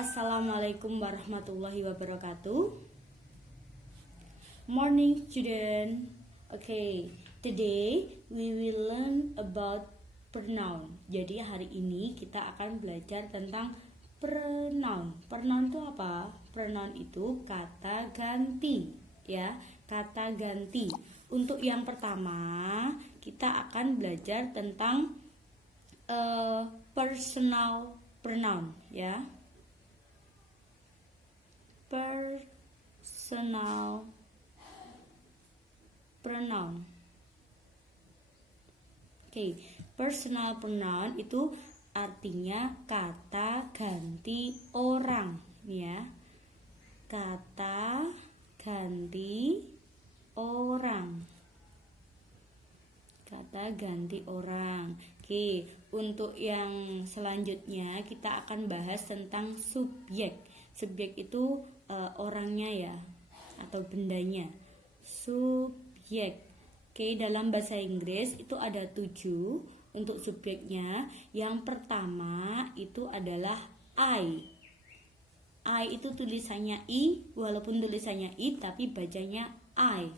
Assalamualaikum warahmatullahi wabarakatuh. Morning student. Okay, today we will learn about pronoun. Jadi hari ini kita akan belajar tentang pronoun. Pronoun itu apa? Pronoun itu kata ganti, ya, kata ganti. Untuk yang pertama, kita akan belajar tentang personal pronoun, ya. Personal pronoun. Oke, personal pronoun itu artinya kata ganti orang, ya. Kata ganti orang. Kata ganti orang. Oke, untuk yang selanjutnya kita akan bahas tentang subjek. Subjek itu orangnya, ya, atau bendanya. Subjek. Oke, dalam bahasa Inggris itu ada 7 untuk subjeknya. Yang pertama itu adalah I. I itu tulisannya I, walaupun tulisannya I tapi bacanya I.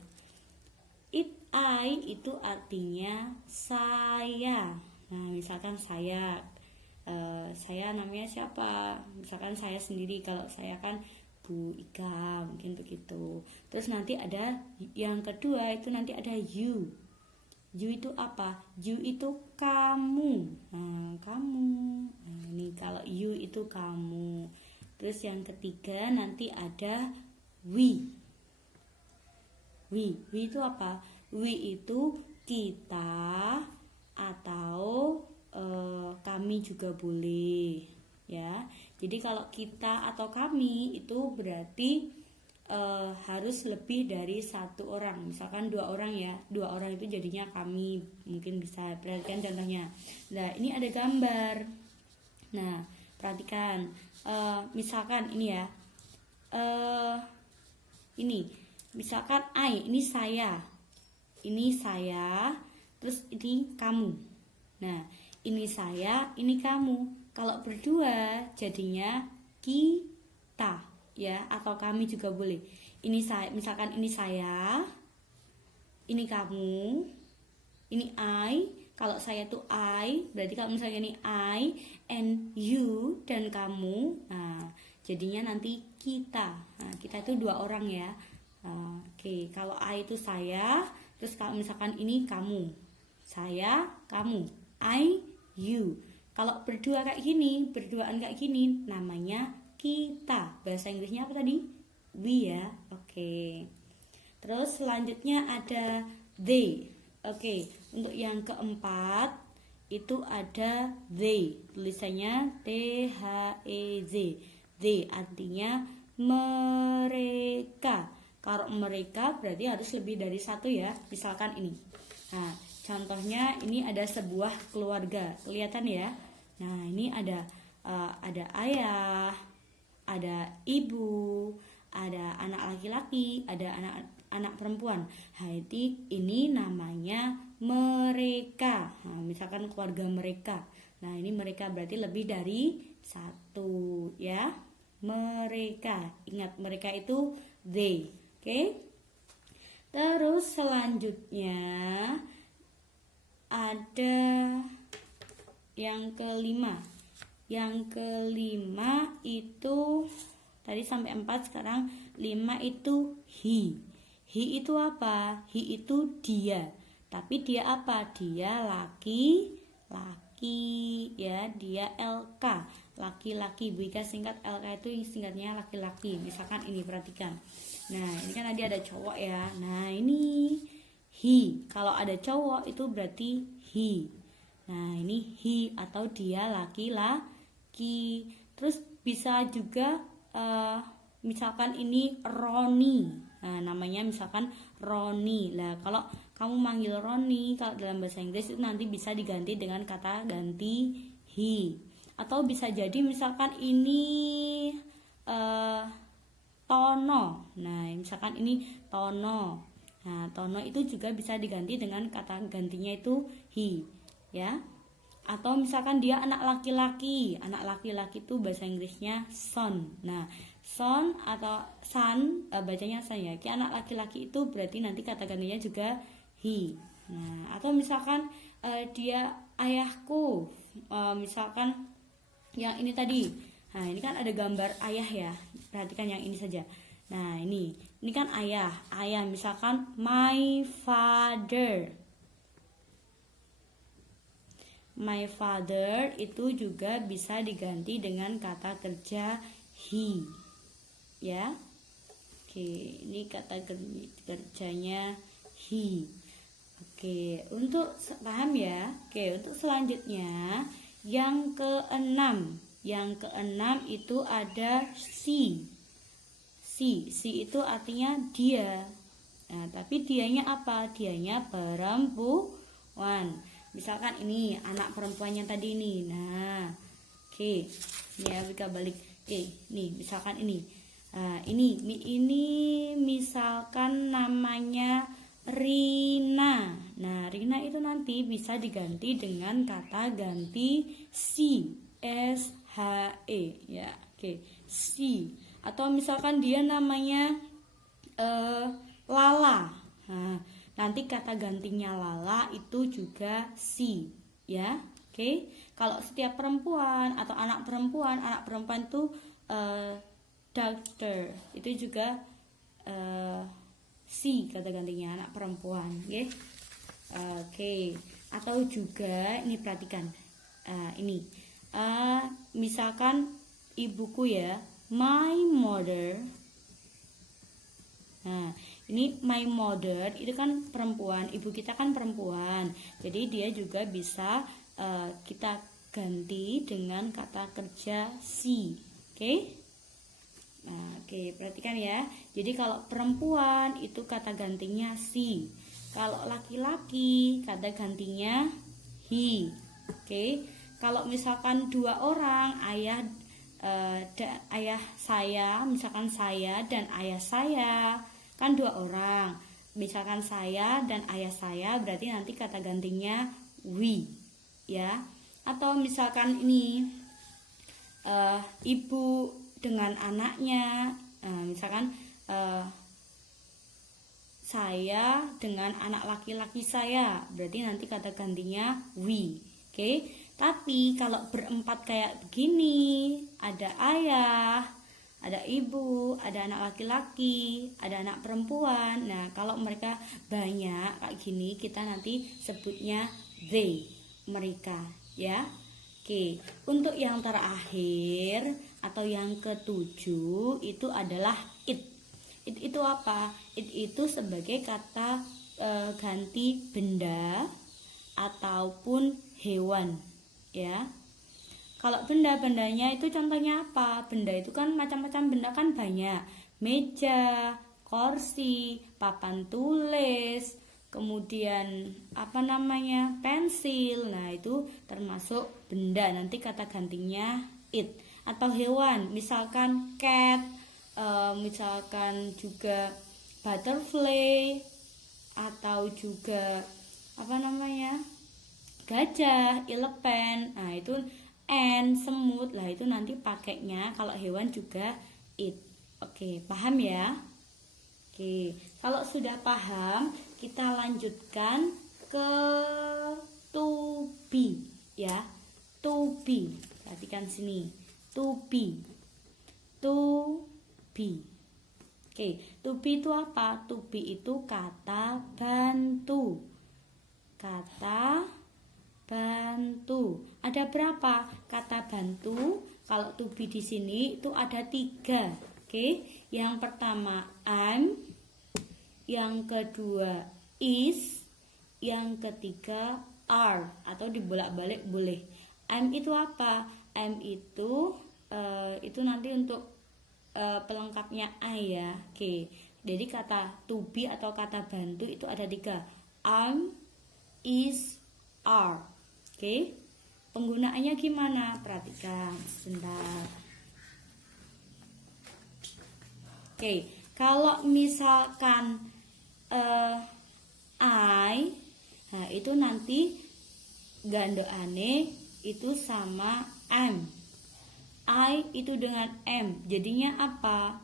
I itu artinya saya. Nah, misalkan saya namanya siapa? Misalkan saya sendiri, kalau saya kan Bu Ika, mungkin begitu. Terus nanti ada yang kedua, itu nanti ada you. You itu apa? You itu kamu. Nah, kamu. Nah, ini kalau you itu kamu. Terus yang ketiga nanti ada we. We itu apa? We itu kita atau kami juga boleh, ya. Jadi kalau kita atau kami itu berarti harus lebih dari satu orang. Misalkan 2 orang, ya, 2 orang itu jadinya kami. Mungkin bisa perhatikan contohnya. Nah, ini ada gambar. Nah, perhatikan. Misalkan ini, ya. Ini misalkan ini saya. Ini saya, terus ini kamu. Nah, ini saya, ini kamu. Kalau berdua jadinya kita, ya, atau kami juga boleh. Ini saya, misalkan ini saya, ini kamu, ini I. Kalau saya tuh I, berarti kalau misalnya ini I and you dan kamu, nah jadinya nanti kita. Nah, kita itu 2 orang, ya. Oke, kalau I itu saya, terus kalau misalkan ini kamu, saya, kamu, I, you. Kalau berdua kayak gini, berduaan kayak gini, namanya kita. Bahasa Inggrisnya apa tadi? We, ya. Oke. Terus selanjutnya ada they. Oke, untuk yang keempat itu ada they. Tulisannya THEZ. They artinya mereka. Kalau mereka berarti harus lebih dari 1, ya. Misalkan ini. Nah, contohnya ini ada sebuah keluarga, kelihatan, ya. Nah, ini ada ayah, ada ibu, ada anak laki-laki, ada anak perempuan. Ini namanya mereka. Nah, misalkan keluarga mereka. Nah, ini mereka berarti lebih dari 1, ya. Mereka. Ingat, mereka itu they. Oke. Terus selanjutnya ada yang kelima. Yang kelima itu tadi sampai 4, sekarang 5 itu he. He itu apa? He itu dia. Tapi dia apa? Dia laki-laki, ya. Dia LK, laki-laki. Jika singkat LK itu singkatnya laki-laki. Misalkan ini, perhatikan. Nah, ini kan tadi ada cowok, ya. Nah, ini he. Kalau ada cowok itu berarti he. Nah, ini he atau dia laki-laki. Terus bisa juga misalkan ini Roni. Nah, namanya misalkan Roni. Nah, kalau kamu manggil Roni, kalau dalam bahasa Inggris itu nanti bisa diganti dengan kata ganti he. Atau bisa jadi misalkan ini Tono. Nah, misalkan ini Tono. Nah, Tono itu juga bisa diganti dengan kata gantinya itu he, ya. Atau misalkan dia anak laki-laki. Anak laki-laki itu bahasa Inggrisnya son. Nah, son atau son, bacanya son ya. Anak laki-laki itu berarti nanti kata gantinya juga he. Nah, atau misalkan dia ayahku. Misalkan yang ini tadi. Nah, ini kan ada gambar ayah ya. Perhatikan yang ini saja. Nah, ini kan ayah. Ayah misalkan my father. My father itu juga bisa diganti dengan kata kerja he. Ya. Oke, ini kata kerjanya he. Oke, untuk paham ya. Oke, untuk selanjutnya yang keenam. Yang keenam itu ada she. She itu artinya dia. Nah, tapi dianya apa? Dianya perempuan. Misalkan ini anak perempuannya tadi ini. Nah, oke. Ini ya, kita balik. Oke, nih misalkan ini. Nah, ini misalkan namanya Rina. Nah, Rina itu nanti bisa diganti dengan kata ganti she. S-H-E ya. Oke, she. Atau misalkan dia namanya Lala. Nah, nanti kata gantinya Lala itu juga she ya. Oke. Kalau setiap perempuan atau anak perempuan itu doctor. Itu juga she kata gantinya anak perempuan, ya. Oke. Atau juga ini perhatikan. Ini. Misalkan ibuku ya, my mother. Nah, ini my mother itu kan perempuan, ibu kita kan perempuan. Jadi dia juga bisa kita ganti dengan kata kerja she. Oke? Nah, oke, perhatikan ya. Jadi kalau perempuan itu kata gantinya she. Kalau laki-laki kata gantinya he. Oke? Kalau misalkan dua orang, ayah saya, misalkan saya dan ayah saya, kan dua orang. Misalkan saya dan ayah saya, berarti nanti kata gantinya we, ya. Atau misalkan ini ibu dengan anaknya, misalkan saya dengan anak laki-laki saya, berarti nanti kata gantinya we. Oke. Tapi kalau berempat kayak begini, ada ayah, ada ibu, ada anak laki-laki, ada anak perempuan. Nah, kalau mereka banyak kayak gini, kita nanti sebutnya they, mereka, ya. Oke, untuk yang terakhir atau yang ketujuh itu adalah it. It itu apa? It itu sebagai kata ganti benda ataupun hewan, ya. Kalau benda-bendanya itu contohnya apa? Benda itu kan macam-macam benda kan banyak. Meja, kursi, papan tulis, kemudian pensil. Nah, itu termasuk benda. Nanti kata gantinya it. Atau hewan, misalkan cat, misalkan juga butterfly, atau juga gajah, elephant. Nah, itu semut. Lah, itu nanti pakainya kalau hewan juga it. Oke, paham ya? Oke, kalau sudah paham, kita lanjutkan ke to be, ya. To be. Perhatikan sini. To be. To be. Oke, to be itu apa? To be itu kata bantu. Kata bantu. Ada berapa kata bantu? Kalau to be di sini itu ada 3. Oke, yang pertama I'm, yang kedua is, yang ketiga are, atau dibolak-balik boleh. I'm itu apa? I'm itu nanti untuk pelengkapnya I, ya. Oke, jadi kata to be atau kata bantu itu ada 3. I'm, is, are. Oke, penggunaannya gimana? Perhatikan sebentar. Oke, kalau misalkan I, nah itu nanti gandoane itu sama am. I itu dengan M, jadinya apa?